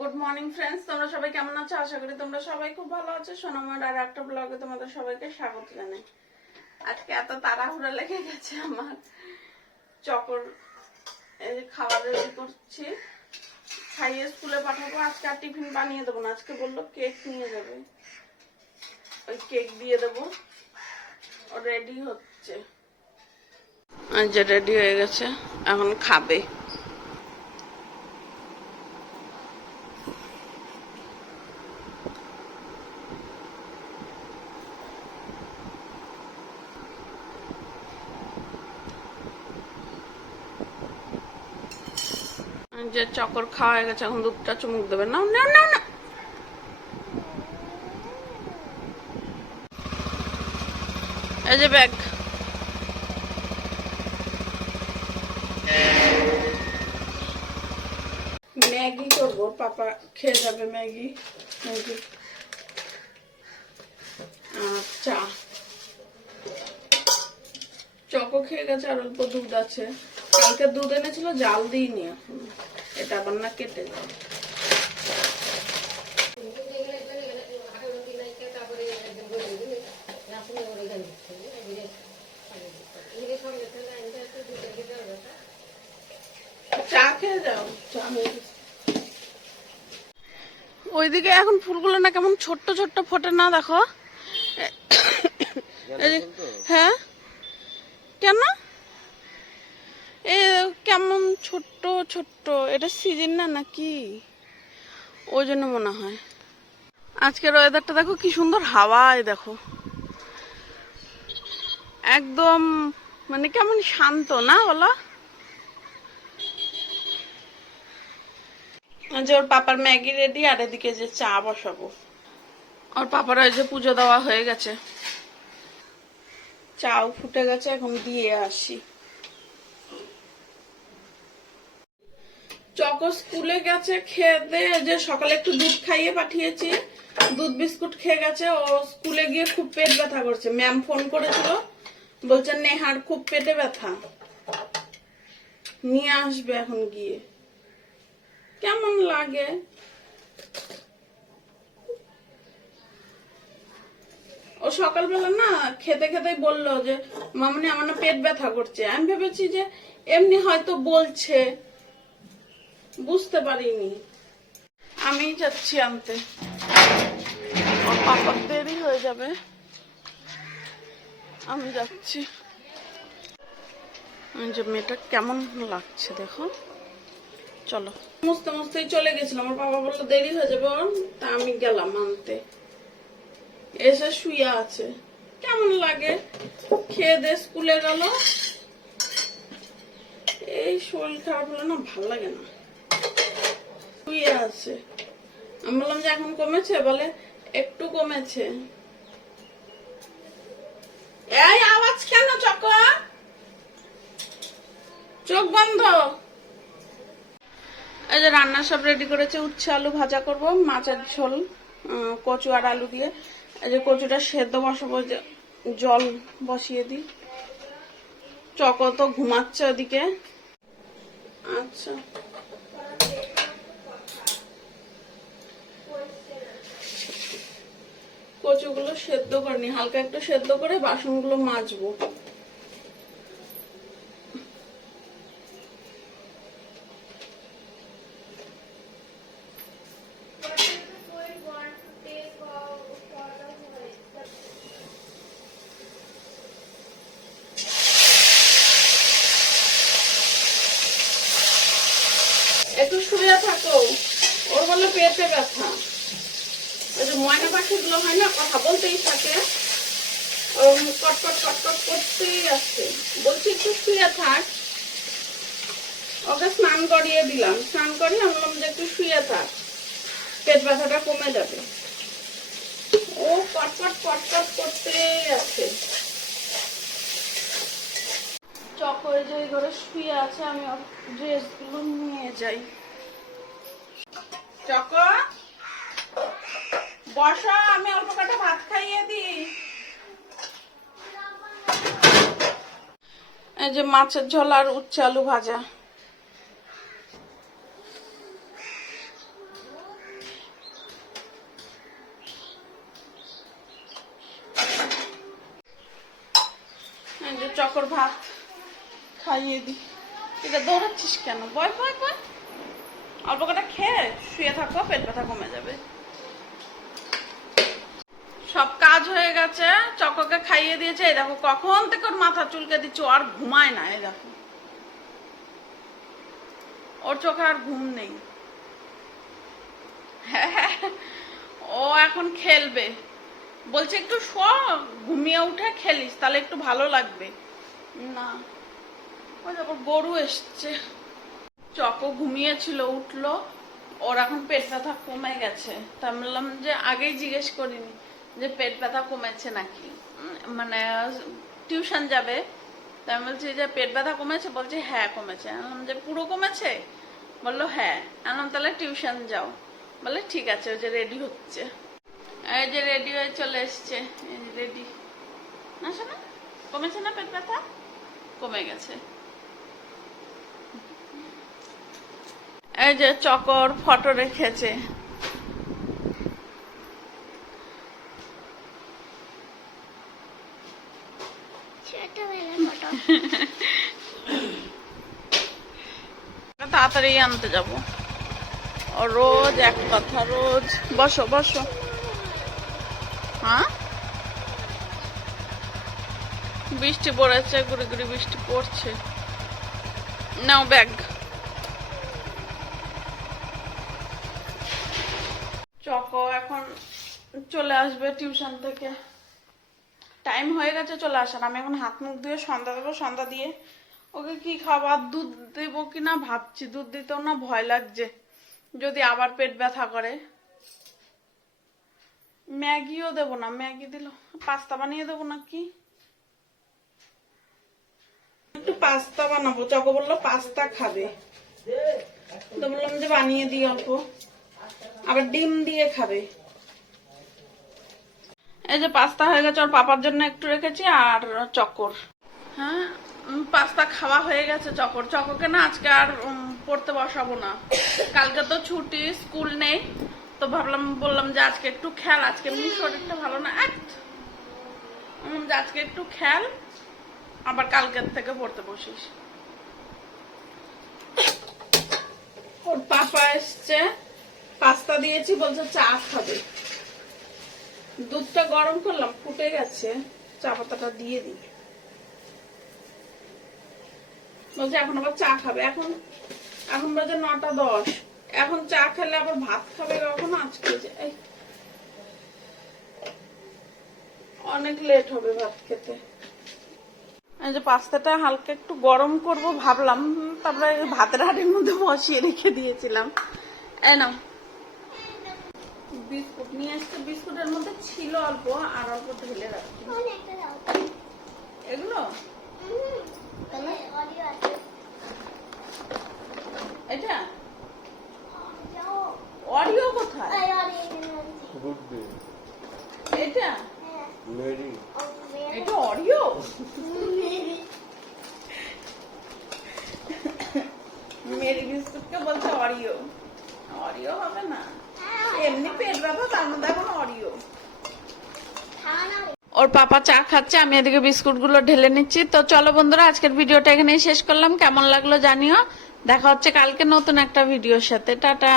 Good morning friends তোমরা সবাই কেমন আছো? আশা করি তোমরা সবাই খুব ভালো আছো। সোনামার আর একটা ব্লগে তোমাদের সবাইকে স্বাগত জানাই। আজকে এত তাড়াহুড়া লেগে গেছে আমার। চকর খাবার রেডি করছি। খাইয়ে স্কুলে পাঠাবো। আজকে আর টিফিন বানিয়ে দেবো না। আজকে বলল কেক নিয়ে যাবে। ওই কেক দিয়ে দেবো। রেডি হচ্ছে। যে রেডি হয়ে গেছে। এখন খাবে। যে চকর খাওয়া হয়ে গেছে, এখন দুধটা চুমুক দেবে না না না না এই যে ব্যাগ। ম্যাগি করব, পাপা খেয়ে যাবে ম্যাগি ম্যাগি। চা। চকো খেয়ে গেছে, আর অল্প দুধ আছে। কালকে দুধ এনেছিল, জাল দিইনি এখন। এটা আবার না কেটে যায়। ওইদিকে এখন ফুলগুলো না কেমন ছোট্ট ছোট্ট ফোটে না দেখো। এই হ্যাঁ? কেন? ছোট্ট ছোট্ট। এটা সিজন না নাকি? ওই জন্য মনে হয়। আজকের ওয়েদারটা দেখো কি সুন্দর হাওয়ায় দেখো। একদম মানে কেমন শান্ত, না বলো? যে ওর পাপার ম্যাগি রেডি আর এদিকে যে চা বসাবো। ওর পাপার ওই যে পুজো দেওয়া হয়ে গেছে। চাও ফুটে গেছে, এখন দিয়ে আসি। চকো স্কুলে গেছে, খেয়ে যে সকালে একটু দুধ খাইয়ে পাঠিয়েছি। দুধ বিস্কুট খেয়ে গেছে, ও স্কুলে গিয়ে খুব পেট ব্যথা করছে। ম্যাম ফোন করেছিল, বলছে, নেহার খুব পেটে ব্যথা। নিয়ে আসবে এখন গিয়ে। কেমন লাগে? ও সকালবেলা না খেতে খেতে বলল যে, মামনি, আমার না পেট ব্যথা করছে। আমি ভেবেছি যে, এমনি হয়তো বলছে। বুঝতে পারিনি। আমি যাচ্ছি আনতে। দেরি হয়ে যাবে। আমি যাচ্ছি। যে মেয়েটা কেমন লাগছে দেখো। চলো। মুছতে মুছতেই চলে গেছিলাম আমার বাবা বলল, দেরি হয়ে যাবে তা আমি গেলাম আনতে। এসে শুয়ে আছে। কেমন লাগে? খেয়ে দে স্কুলে গেল। এই শরীর খারাপ হলে না ভালো লাগে না। শুয়ে আছে। আমি বললাম যে এখন কমেছে? বলে, একটু কমেছে। এই আওয়াজ কেন, চকা? চোখ বন্ধ। এই যে রান্না সব রেডি করেছে, উচ্ছে আলু ভাজা করব, মাছের ঝোল কচু আর আলু দিয়ে। এই যে কচুটা সেদ্ধ বসাবো জল বসিয়ে দিই। চক তো ঘুমাচ্ছে ওদিকে। আচ্ছা। কচুগুলো সেদ্ধ করে নি। হালকা একটু সেদ্ধ করে বাসনগুলো মাজবো। একটু শুয়ে থাকো। ওর বলে পেটে ব্যথা। ওই যে ময়না পাখিগুলো হয় না, কথা বলতেই থাকে। কটকট কটকট করতেই আছে বলছি একটু শুয়ে থাক। ওকে স্নান করিয়ে দিলাম। স্নান করিয়ে আমি বললাম যে, একটু শুয়ে থাক। পেট ব্যথাটা কমে যাবে। ও কটকট কটকট করতেই আছে চক হয়ে যে ঘরে শুয়ে আছে, আমি ড্রেসগুলো নিয়ে যাই। চক! বসো, আমি অল্প কটা ভাত খাইয়ে দিই। এই যে মাছের ঝোল আর উচ্ছে আলু ভাজা। চকর ভাত খাইয়ে দিই। এটা দৌড়াচ্ছিস কেন? বয় বয় বয়। অল্প কটা খেয়ে শুয়ে থাকো, পেট ব্যথা কমে যাবে। সব কাজ হয়ে গেছে, চককে খাইয়ে দিয়েছে। এই দেখো, কখন থেকে ওর মাথা চুলকে দিচ্ছে, ও আর ঘুমায় না, এই দেখো। ওর চোখে আর ঘুম নেই। ও এখন খেলবে। বলছে, একটু শো, ঘুমিয়ে উঠে খেলিস, তাহলে একটু ভালো লাগবে। না। ওই দেখো, গরু এসছে। চকো ঘুমিয়েছিল, উঠল। ওর এখন পেট ব্যথা কমে গেছে। তা বললাম যে, আগেই জিজ্ঞেস করিনি। যে পেট ব্যথা কমেছে নাকি? মানে টিউশন যাবে। তা আমি বলছি যে পেট ব্যথা কমেছে? বলছে হ্যাঁ কমেছে। আমি বললাম, যে পুরো কমেছে? বলল হ্যাঁ। আমি বললাম, তাহলে টিউশন যাও। বলে ঠিক আছে, ওই যে রেডি হচ্ছে। এই যে রেডি হয়ে চলে এসছে। রেডি। না কমেছে না পেট ব্যথা? কমে গেছে। এই যে চকর ফটো রেখেছে। তাড়াতাড়ি আনতে যাব। রোজ এক কথা, রোজ। বসো বসো। হ্যাঁ? বৃষ্টি পড়েছে, গুড়ি গুড়ি বৃষ্টি পড়ছে। নাও ব্যাগ। চকো এখন চলে আসবে টিউশন থেকে। টাইম হয়ে গেছে, চলে আসার। আমি এখন হাত মুখ দিয়ে সন্ধ্যা দেবো, সন্ধ্যা দিয়ে ওকে কি খাবার দুধ দেবো কিনা ভাবছি। দুধ দিতেও না ভয় লাগছে। যদি আবার পেট ব্যথা করে। ম্যাগিও দেবো না। ম্যাগি দিল। পাস্তা বানিয়ে দেবো নাকি? একটু পাস্তা বানাবো। চকো বলল পাস্তা খাবে। তো বললাম যে বানিয়ে দিই অল্প। আবার ডিম দিয়ে খাবে। এই যে পাস্তা হয়ে গেছে। ওর পাপার জন্য একটু রেখেছি আর চকর। হ্যাঁ? পাস্তা খাওয়া হয়ে গেছে চকর। চকরকে না আজকে আর পড়তে বসাবো না। কালকে তো ছুটি, স্কুল নেই। তো ভাবলাম, বললাম যে আজকে একটু খেল আজকে এমনি শরীরটা ভালো না। যে আজকে একটু খেল আবার কালকের থেকে পড়তে বসিস। ওর পাপা এসছে। পাস্তা দিয়েছি, বলছে চা খাবে। দুধটা গরম করলাম, ফুটে গেছে। চা পাতাটা দিয়ে দিই। বলছে এখন আবার চা খাবে। এখন এখন বাজে নটা দশ। এখন চা খেলে আবার ভাত খাবে কখন? আজকে। অনেক লেট হবে ভাত খেতে। যে পাস্তাটা হালকা একটু গরম করব ভাবলাম তারপরে ভাতের হাঁড়ির মধ্যে বসিয়ে রেখে দিয়েছিলাম। বিস্কুট নিয়ে আসতে বিস্কুটের মধ্যে ছিল অল্প আর অল্প ঢেলে রাখছি। এগুলো? এটা? অডিও কোথায়? গুড ডে এটা? মেরি এটা অডিও মেরি বিস্কুটকে বলছে অরিও অরিও হবে না। এমনি পেট ব্যথা তার মধ্যে এখন অরিও ওর পাপা চা খাচ্ছে, আমি এদিকে বিস্কুটগুলো ঢেলে নিচ্ছি। তো চলো বন্ধুরা, আজকের ভিডিওটা এখানেই শেষ করলাম। কেমন লাগল জানিও। দেখা হচ্ছে কালকে নতুন একটা ভিডিওর সাথে। টাটা।